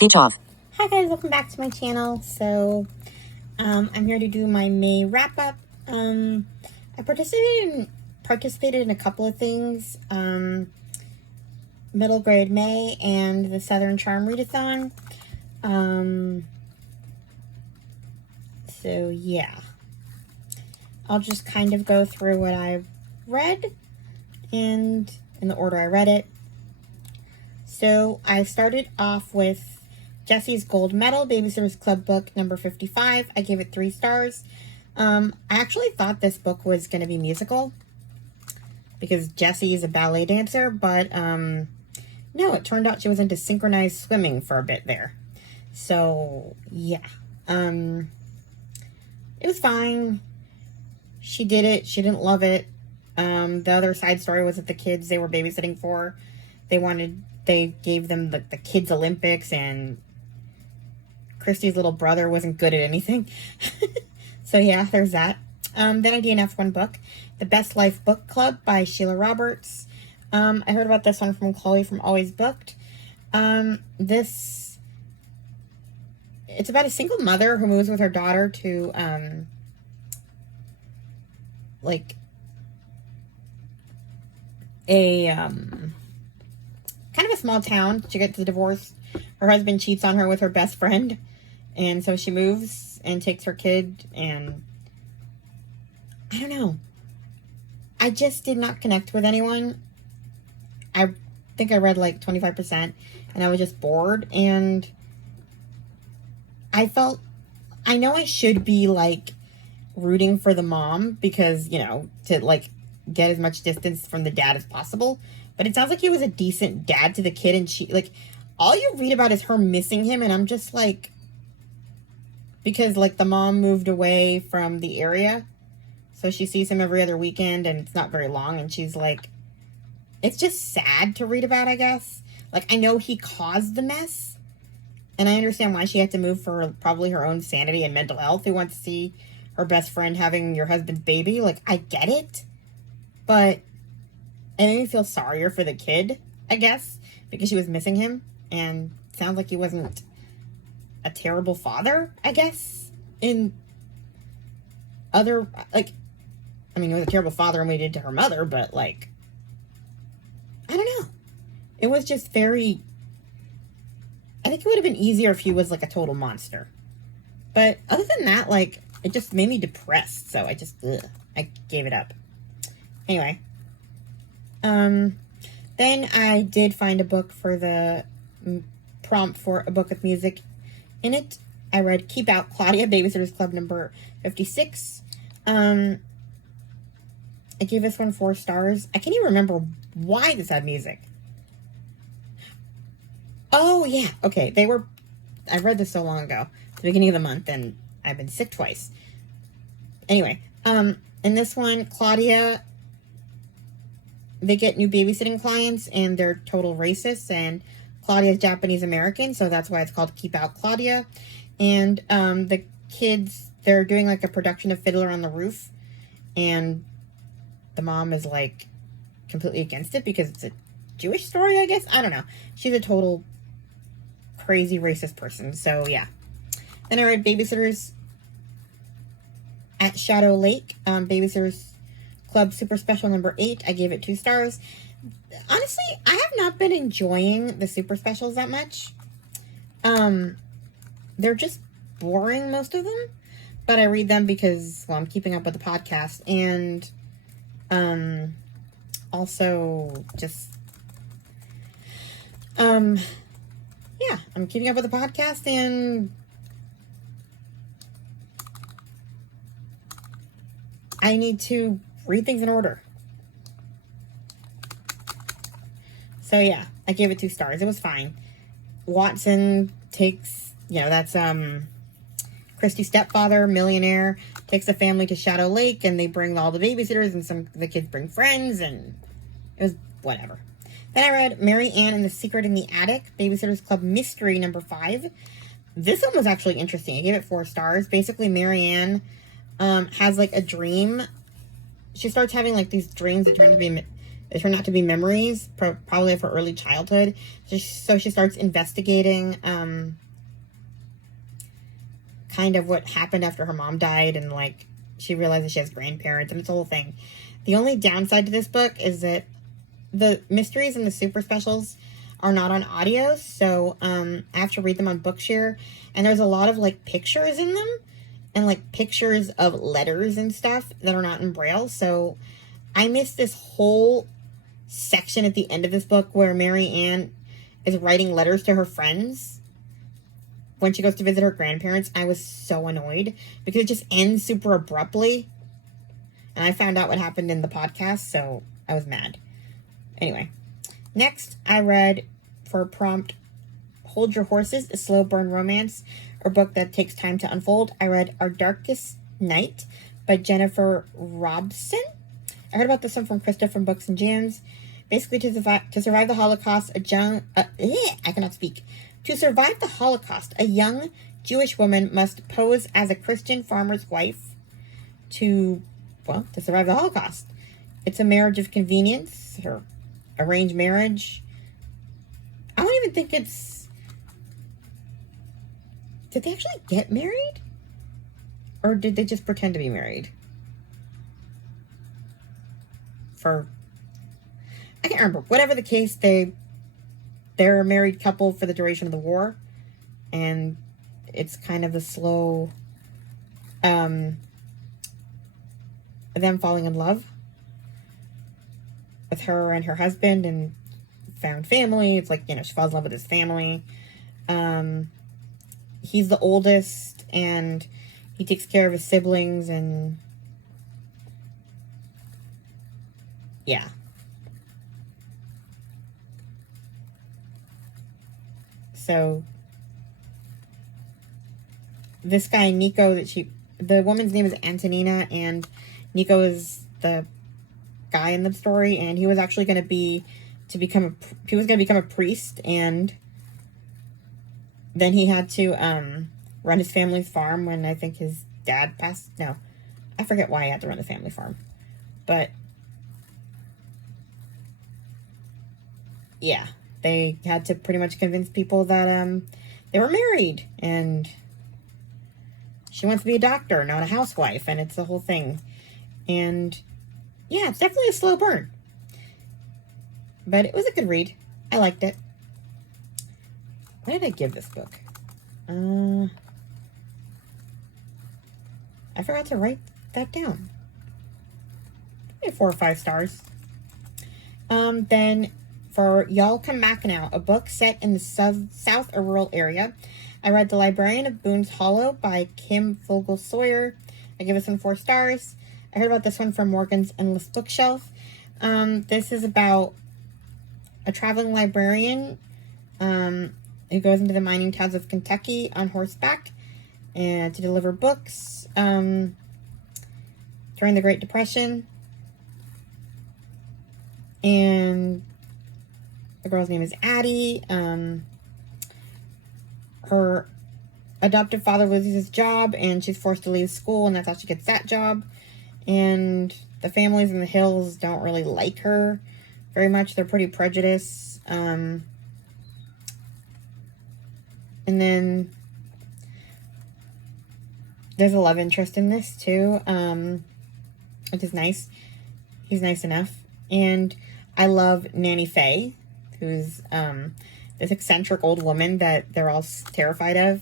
Speech off. Hi guys, welcome back to my channel. So, I'm here to do my May wrap-up. I participated in a couple of things. Middle grade May and the Southern Charm Readathon. So yeah. I'll just kind of go through what I've read and in the order I read it. So I started off with Jesse's Gold Medal, Babysitter's Club book number 55. I gave it 3 stars. I actually thought this book was going to be musical because Jessie is a ballet dancer, but no, it turned out she was into synchronized swimming for a bit there. So yeah, it was fine. She did it. She didn't love it. The other side story was that the kids they were babysitting for, they gave them the kids Olympics, and Christy's little brother wasn't good at anything. So yeah, there's that. Then I DNF'd one book, The Best Life Book Club by Sheila Roberts. I heard about this one from Chloe from Always Booked. It's about a single mother who moves with her daughter to like a kind of a small town. She gets divorced. Her husband cheats on her with her best friend, and so she moves and takes her kid, and I don't know. I just did not connect with anyone. I think I read like 25%, and I was just bored, and I know I should be like rooting for the mom because, you know, to like get as much distance from the dad as possible, but it sounds like he was a decent dad to the kid, and she, like, all you read about is her missing him, and I'm just like, because like the mom moved away from the area, so she sees him every other weekend, and it's not very long, and she's like, it's just sad to read about, I guess. Like, I know he caused the mess, and I understand why she had to move for probably her own sanity and mental health. Who wants to see her best friend having your husband's baby? Like, I get it, but it made me feel sorrier for the kid, I guess, because she was missing him, and it sounds like he wasn't a terrible father, I guess, in other, like, I mean, he was a terrible father in what he did to her mother, but, like, I don't know. It was just very, I think it would have been easier if he was, like, a total monster. But other than that, like, it just made me depressed, so I gave it up. Anyway. Then I did find a book for the prompt for a book with music in it. I read Keep Out Claudia, Babysitter's Club number 56. I gave this one 4 stars. I can't even remember why this had music. Oh, yeah. Okay, I read this so long ago, the beginning of the month, and I've been sick twice. Anyway, in this one, Claudia, they get new babysitting clients, and they're total racists, and Claudia's Japanese American, so that's why it's called Keep Out Claudia. And the kids, they're doing like a production of Fiddler on the Roof, and the mom is like completely against it because it's a Jewish story, I guess. I don't know. She's a total crazy racist person, so yeah. Then I read Babysitters at Shadow Lake, Babysitters Club Super Special number 8. I gave it 2 stars. Honestly, I have not been enjoying the super specials that much. They're just boring, most of them, but I read them because, well, I'm keeping up with the podcast, and also just yeah, I'm keeping up with the podcast, and I need to read things in order. So yeah, I gave it 2 stars. It was fine. Watson takes, you know, that's Christy's stepfather, millionaire, takes the family to Shadow Lake, and they bring all the babysitters, and some of the kids bring friends, and it was whatever. Then I read Mary Ann and the Secret in the Attic, Babysitter's Club Mystery number 5. This one was actually interesting. I gave it 4 stars. Basically, Mary Ann has like a dream. She starts having like these dreams that turn to be They turn out to be memories, probably of her early childhood. So she starts investigating kind of what happened after her mom died, and like she realizes she has grandparents, and it's a whole thing. The only downside to this book is that the mysteries and the super specials are not on audio, so I have to read them on Bookshare, and there's a lot of like pictures in them, and like pictures of letters and stuff that are not in Braille, so I missed this whole section at the end of this book where Mary Ann is writing letters to her friends when she goes to visit her grandparents. I was so annoyed because it just ends super abruptly, and I found out what happened in the podcast, so I was mad. Anyway, next I read for a prompt, Hold Your Horses, a slow burn romance, or book that takes time to unfold. I read Our Darkest Night by Jennifer Robson. I heard about this one from Krista from Books and Jams. Basically, to survive the Holocaust, I cannot speak. To survive the Holocaust, a young Jewish woman must pose as a Christian farmer's wife to survive the Holocaust. It's a marriage of convenience, or arranged marriage. I don't even think it's... Did they actually get married? Or did they just pretend to be married? I can't remember. Whatever the case, they're a married couple for the duration of the war, and it's kind of a slow them falling in love with her and her husband and found family. It's like, she falls in love with his family. He's the oldest, and he takes care of his siblings, and yeah. So this guy, Nico, the woman's name is Antonina, and Nico is the guy in the story, and he was actually going to become a priest, and then he had to run his family's farm when I think his dad passed. No, I forget why he had to run the family farm, but yeah, they had to pretty much convince people that they were married, and she wants to be a doctor, not a housewife, and it's the whole thing. And yeah, it's definitely a slow burn, but it was a good read. I liked it. What did I give this book? I forgot to write that down. Maybe 4 or 5 stars. Then for Y'all Come Back Now, a book set in the South or rural area. I read The Librarian of Boone's Hollow by Kim Vogel Sawyer. I give this one 4 stars. I heard about this one from Morgan's Endless Bookshelf. This is about a traveling librarian who goes into the mining towns of Kentucky on horseback and to deliver books during the Great Depression. And the girl's name is Addie. Her adoptive father loses his job, and she's forced to leave school, and that's how she gets that job. And the families in the hills don't really like her very much. They're pretty prejudiced. And then there's a love interest in this too, which is nice. He's nice enough. And I love Nanny Faye, who's this eccentric old woman that they're all terrified of.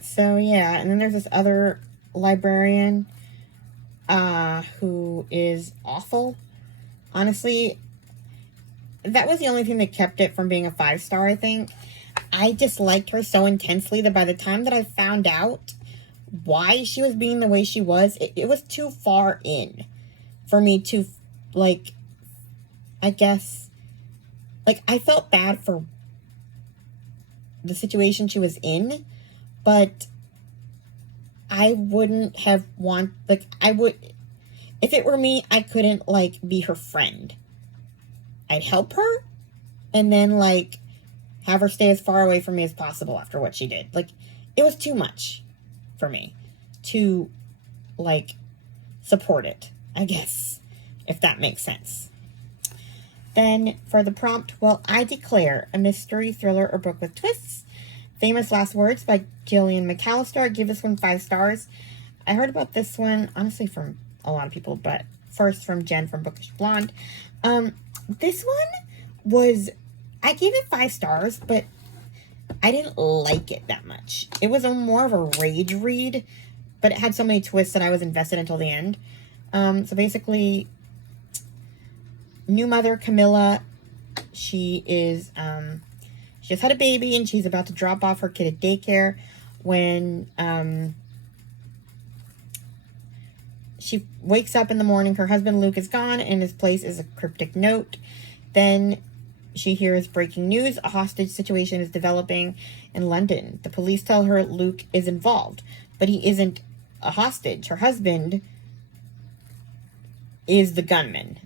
So yeah, and then there's this other librarian who is awful. Honestly, that was the only thing that kept it from being a 5-star, I think. I disliked her so intensely that by the time that I found out why she was being the way she was, it was too far in for me to, like, I guess, like, I felt bad for the situation she was in, but I wouldn't have if it were me, I couldn't, like, be her friend. I'd help her, and then, like, have her stay as far away from me as possible after what she did. Like, it was too much for me. to, like, support it, I guess, if that makes sense. Then for the prompt, well, I declare a mystery, thriller, or book with twists. Famous Last Words by Gillian McAllister. I give this one 5 stars. I heard about this one, honestly, from a lot of people, but first from Jen from Bookish Blonde. This one was, I gave it 5 stars, but I didn't like it that much. It was more of a rage read, but it had so many twists that I was invested until the end. So basically, new mother Camilla, she just had a baby and she's about to drop off her kid at daycare when she wakes up in the morning. Her husband Luke is gone, and in his place is a cryptic note. Then she hears breaking news: a hostage situation is developing in London. The police tell her Luke is involved, but he isn't a hostage. Her husband is the gunman.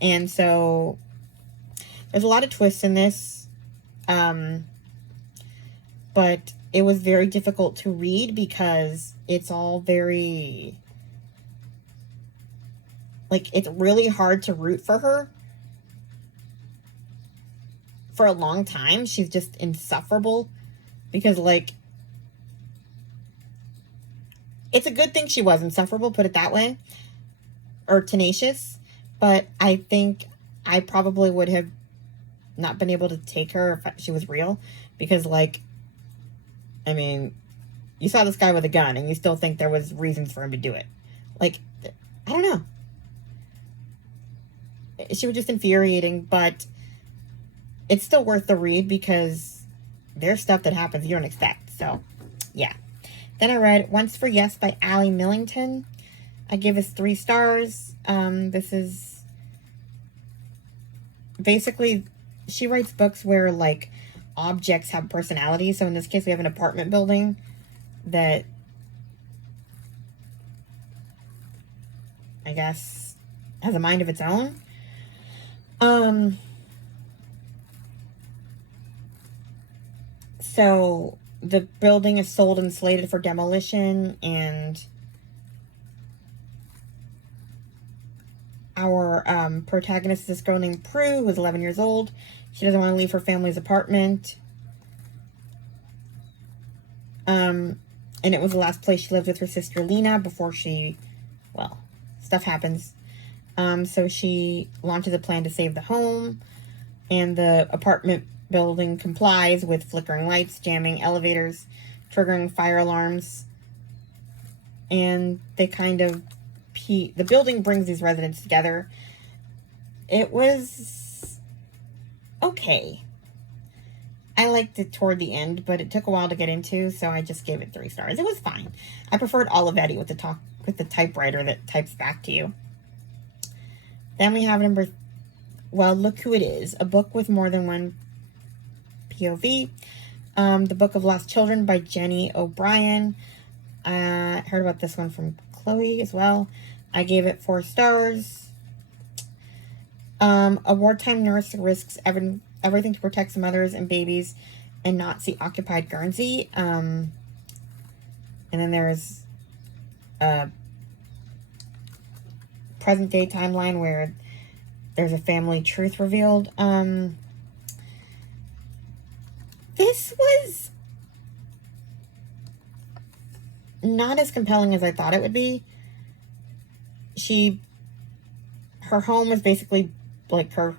And so there's a lot of twists in this. But it was very difficult to read because it's all very, like, it's really hard to root for her. For a long time, she's just insufferable because, like, it's a good thing she was insufferable, put it that way, or tenacious, but I think I probably would have not been able to take her if she was real, because, like, I mean, you saw this guy with a gun and you still think there was reasons for him to do it. Like, I don't know. She was just infuriating, but it's still worth the read because there's stuff that happens you don't expect. So, yeah. Then I read Once for Yes by Allie Millington. I give this 3 stars. This is basically, she writes books where, like, objects have personality. So in this case, we have an apartment building that, I guess, has a mind of its own. So the building is sold and slated for demolition, and our protagonist is this girl named Prue, who is 11 years old. She doesn't want to leave her family's apartment. And it was the last place she lived with her sister Lena before stuff happens. So she launches a plan to save the home, and the apartment building complies with flickering lights, jamming elevators, triggering fire alarms, and they kind of the building brings these residents together. It was okay. I liked it toward the end, but it took a while to get into, so I just gave it 3 stars. It was fine. I preferred Olivetti with the typewriter that types back to you. Then we have Look Who It Is, a book with more than one POV. The Book of Lost Children by Jenny O'Brien. I heard about this one from Chloe as well. I gave it 4 stars. A wartime nurse risks everything to protect mothers and babies in Nazi-occupied Guernsey. And then there's a present-day timeline where there's a family truth revealed. This was not as compelling as I thought it would be. Her home is basically, like, her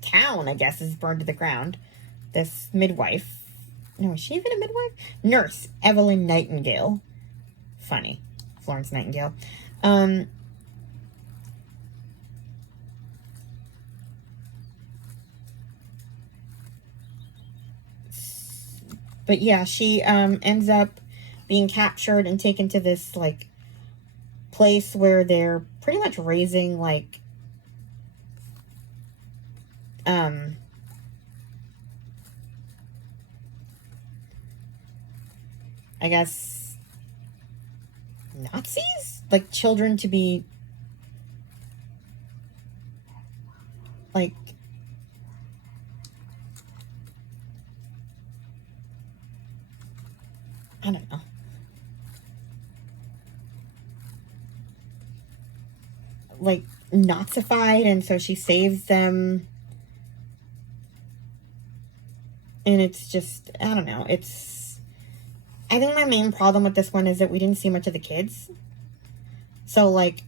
town, I guess, is burned to the ground. This midwife, no, is she even a midwife? Nurse, Evelyn Nightingale. Funny. Florence Nightingale. But yeah, she ends up being captured and taken to this, like, place where they're pretty much raising, like, I guess, Nazis? Like, children to be, like, I don't know. like, Nazified, and so she saves them. And it's just, I don't know, I think my main problem with this one is that we didn't see much of the kids. So, like,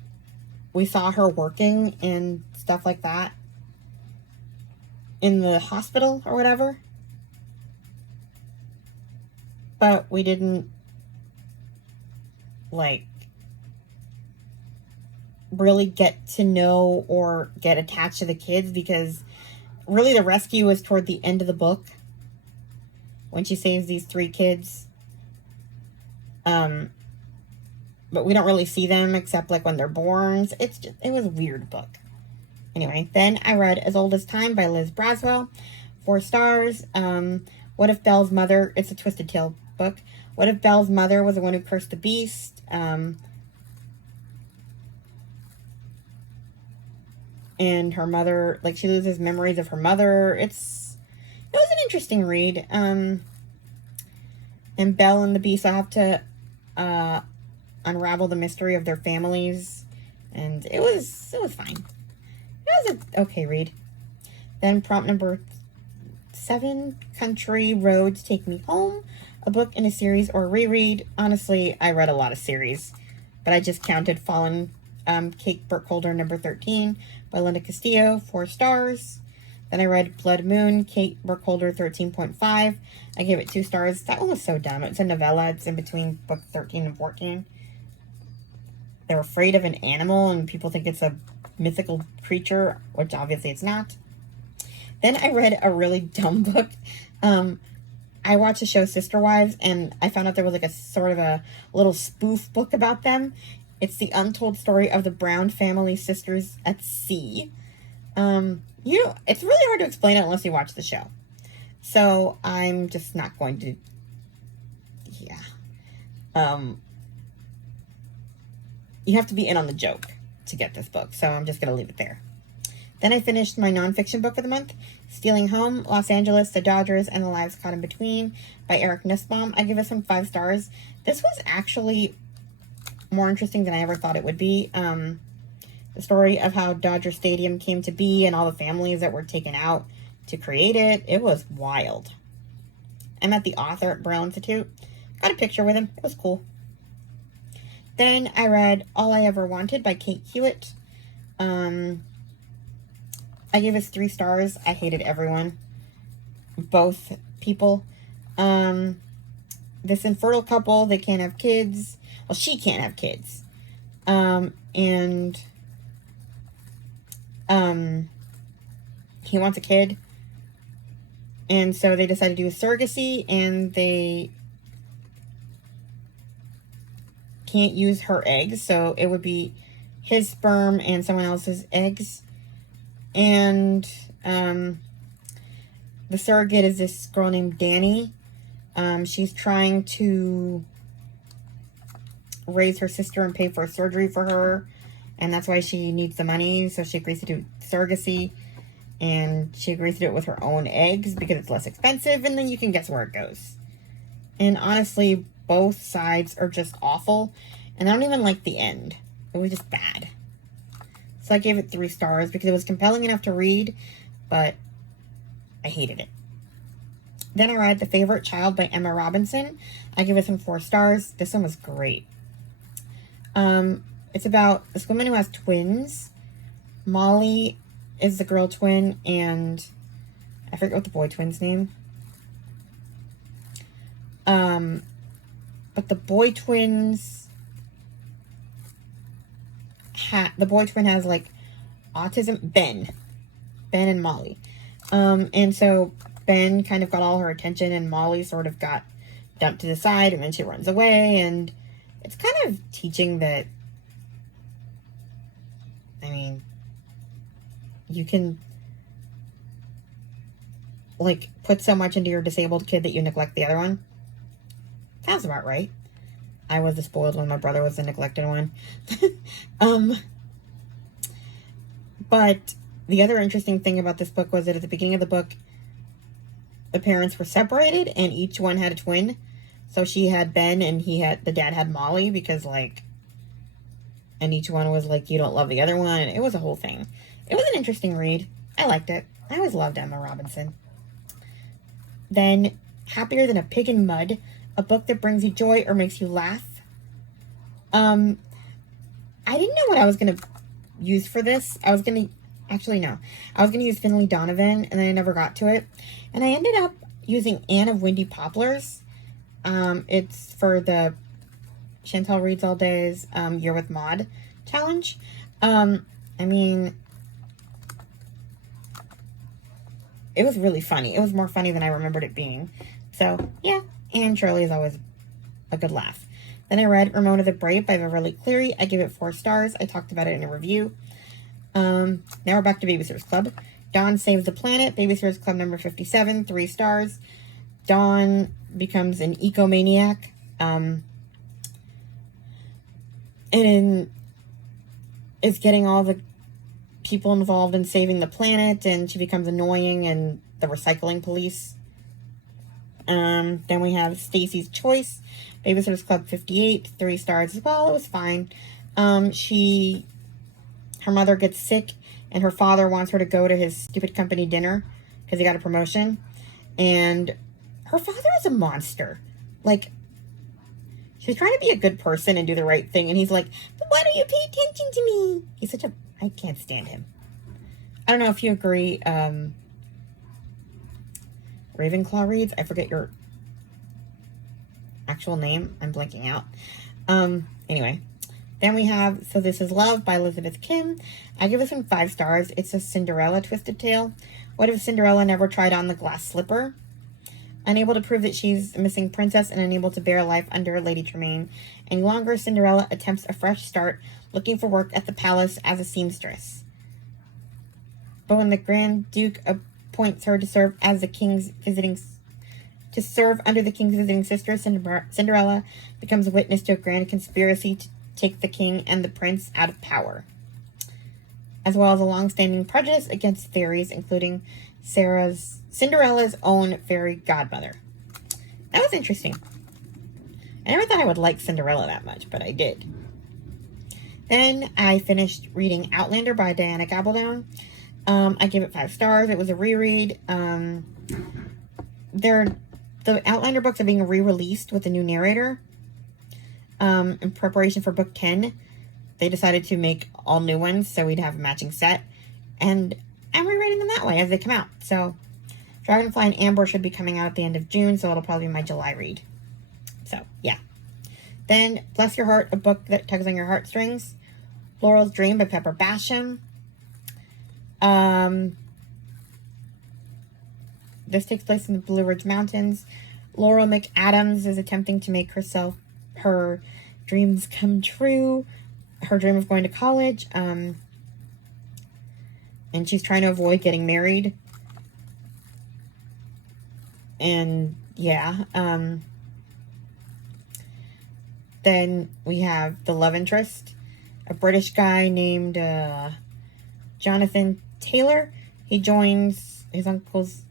we saw her working and stuff like that in the hospital or whatever. But we didn't, like, really get to know or get attached to the kids, because really the rescue is toward the end of the book when she saves these 3 kids. But we don't really see them except, like, when they're born. It was a weird book. Anyway, then I read As Old as Time by Liz Braswell, 4 stars. What if Belle's mother, it's a Twisted Tale book. What if Belle's mother was the one who cursed the beast? And her mother, like, she loses memories of her mother. It was an interesting read. And Belle and the Beast, I have to unravel the mystery of their families, and it was fine. It was an okay read. Then prompt number 7, Country Roads Take Me Home, a book in a series or reread. Honestly, I read a lot of series, but I just counted Fallen Kate Burkholder number 13 by Linda Castillo, 4 stars. Then I read Blood Moon, Kate Burkholder, 13.5. I gave it 2 stars. That one was so dumb. It's a novella. It's in between book 13 and 14. They're afraid of an animal, and people think it's a mythical creature, which obviously it's not. Then I read a really dumb book. I watched the show Sister Wives, and I found out there was, like, a sort of a little spoof book about them. It's the untold story of the Brown family sisters at sea. It's really hard to explain it unless you watch the show. So I'm just not going to, you have to be in on the joke to get this book. So I'm just going to leave it there. Then I finished my nonfiction book of the month, Stealing Home, Los Angeles, the Dodgers, and the Lives Caught in Between by Eric Nussbaum. I give it some 5 stars. This was actually more interesting than I ever thought it would be. The story of how Dodger Stadium came to be and all the families that were taken out to create it. It was wild. I met the author at Braille Institute. Got a picture with him. It was cool. Then I read All I Ever Wanted by Kate Hewitt. I gave this 3 stars. I hated everyone. Both people. This infertile couple, they can't have kids. Well, she can't have kids. He wants a kid. And so they decided to do a surrogacy, and they can't use her eggs. So it would be his sperm and someone else's eggs. And the surrogate is this girl named Danny. She's trying to raise her sister and pay for surgery for her, and that's why she needs the money. So she agrees to do surrogacy, and she agrees to do it with her own eggs because it's less expensive, and then you can guess where it goes. And honestly, both sides are just awful, and I don't even like the end. It was just bad. So I gave it 3 stars because it was compelling enough to read, but I hated it. Then I read The Favorite Child by Emma Robinson. I give it some 4 stars. This one was great. It's about this woman who has twins. Molly is the girl twin, and I forget what the boy twin's name. But the boy twins the boy twin has, like, autism. Ben and Molly. And so Ben kind of got all her attention, and Molly sort of got dumped to the side, and then she runs away, and it's kind of teaching that, I mean, you can, like, put so much into your disabled kid that you neglect the other one. Sounds about right. I was the spoiled one. My brother was the neglected one. But the other interesting thing about this book was that at the beginning of the book, the parents were separated, and each one had a twin. So she had Ben, and the dad had Molly, because, like, and each one was like, you don't love the other one. It was a whole thing. It was an interesting read. I liked it. I always loved Emma Robinson. Then, Happier Than a Pig in Mud, a book that brings you joy or makes you laugh. I didn't know what I was going to use for this. I was going to use Finley Donovan, and then I never got to it. And I ended up using Anne of Windy Poplars. It's for the Chantal Reads All Day's Year with Maud challenge. I mean, it was really funny. It was more funny than I remembered it being. So, yeah, Anne Shirley is always a good laugh. Then I read Ramona the Brave by Beverly Cleary. I gave it 4 stars. I talked about it in a review. Now we're back to Babysitter's Club. Dawn Saves the Planet, Babysitter's Club number 57, 3 stars. Dawn becomes an ecomaniac. And is getting all the people involved in saving the planet, and she becomes annoying and the recycling police. Then we have Stacy's Choice, Babysitter's Club 58, 3 stars as well. It was fine. Her mother gets sick, and her father wants her to go to his stupid company dinner because he got a promotion. And her father is a monster. Like, she's trying to be a good person and do the right thing, and he's like, but why don't you pay attention to me? He's such a... I can't stand him. I don't know if you agree. Ravenclaw reads. I forget your actual name. I'm blanking out. Anyway. Then we have So This Is Love by Elizabeth Kim. I give this one 5 stars. It's a Cinderella twisted tale. What if Cinderella never tried on the glass slipper? Unable to prove that she's a missing princess and unable to bear life under Lady Tremaine any longer, Cinderella attempts a fresh start, looking for work at the palace as a seamstress. But when the Grand Duke appoints her to serve as the king's visiting under the king's visiting sister, Cinderella becomes a witness to a grand conspiracy to take the king and the prince out of power, as well as a long-standing prejudice against fairies, including Cinderella's own fairy godmother. That was interesting. I never thought I would like Cinderella that much, but I did. Then I finished reading Outlander by Diana Gabaldon. I gave it 5 stars. It was a reread. The Outlander books are being re-released with a new narrator. In preparation for book 10, they decided to make all new ones so we'd have a matching set. And I'm rereading them that way as they come out. So Dragonfly and Amber should be coming out at the end of June, so it'll probably be my July read. So, yeah. Then Bless Your Heart, a book that tugs on your heartstrings. Laurel's Dream by Pepper Basham. This takes place in the Blue Ridge Mountains. Laurel McAdams is attempting to make her dreams come true. Her dream of going to college. And she's trying to avoid getting married. And, yeah. Then we have the love interest. A British guy named Jonathan Taylor. He joins his uncle's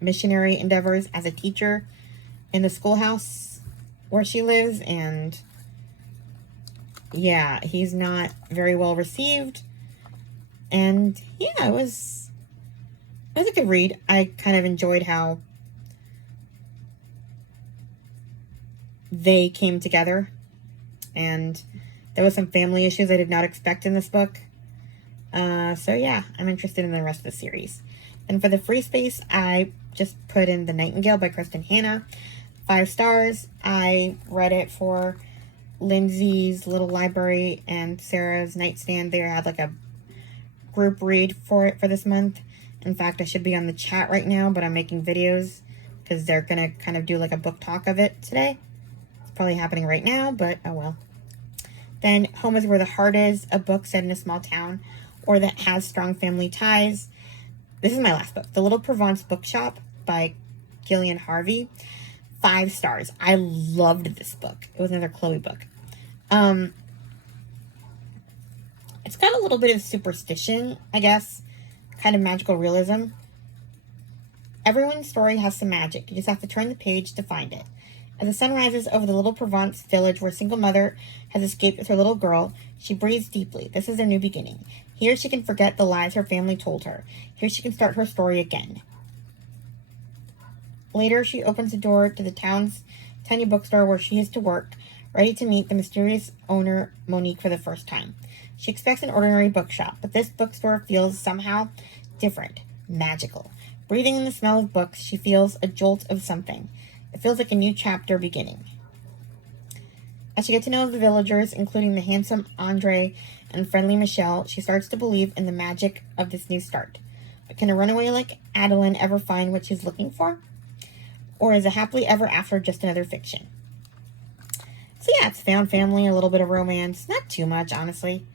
missionary endeavors as a teacher in the schoolhouse where she lives, and yeah, he's not very well received. And yeah, it was a good read. I kind of enjoyed how they came together, and there was some family issues I did not expect in this book. So yeah, I'm interested in the rest of the series. And for the free space, I just put in The Nightingale by Kristen Hanna. 5 stars. I read it for Lindsay's little library and Sarah's nightstand. They had like a group read for it for this month. In fact, I should be on the chat right now, but I'm making videos because they're going to kind of do like a book talk of it today. It's probably happening right now, but oh well. Then Home is Where the Heart Is, a book set in a small town or that has strong family ties. This is my last book, The Little Provence Bookshop by Gillian Harvey. 5 stars. I loved this book. It was another Chloe book. It's got a little bit of superstition, I guess. Kind of magical realism. Everyone's story has some magic. You just have to turn the page to find it. As the sun rises over the little Provence village where a single mother has escaped with her little girl, she breathes deeply. This is a new beginning. Here she can forget the lies her family told her. Here she can start her story again. Later, she opens the door to the town's tiny bookstore where she is to work, ready to meet the mysterious owner, Monique, for the first time. She expects an ordinary bookshop, but this bookstore feels somehow different, magical. Breathing in the smell of books, she feels a jolt of something. It feels like a new chapter beginning. As she gets to know the villagers, including the handsome Andre and friendly Michelle, she starts to believe in the magic of this new start. But can a runaway like Adeline ever find what she's looking for? Or is a happily ever after just another fiction? So yeah, it's found family, a little bit of romance. Not too much, honestly.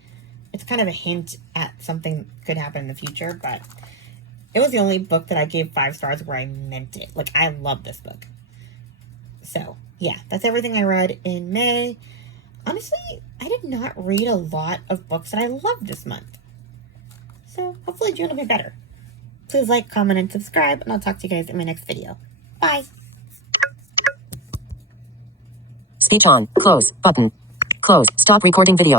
It's kind of a hint at something could happen in the future, but it was the only book that I gave 5 stars where I meant it. Like, I love this book. So, yeah, that's everything I read in May. Honestly, I did not read a lot of books that I loved this month. So, hopefully June will be better. Please like, comment, and subscribe, and I'll talk to you guys in my next video. Bye! Speech on. Close. Button. Close. Stop recording video.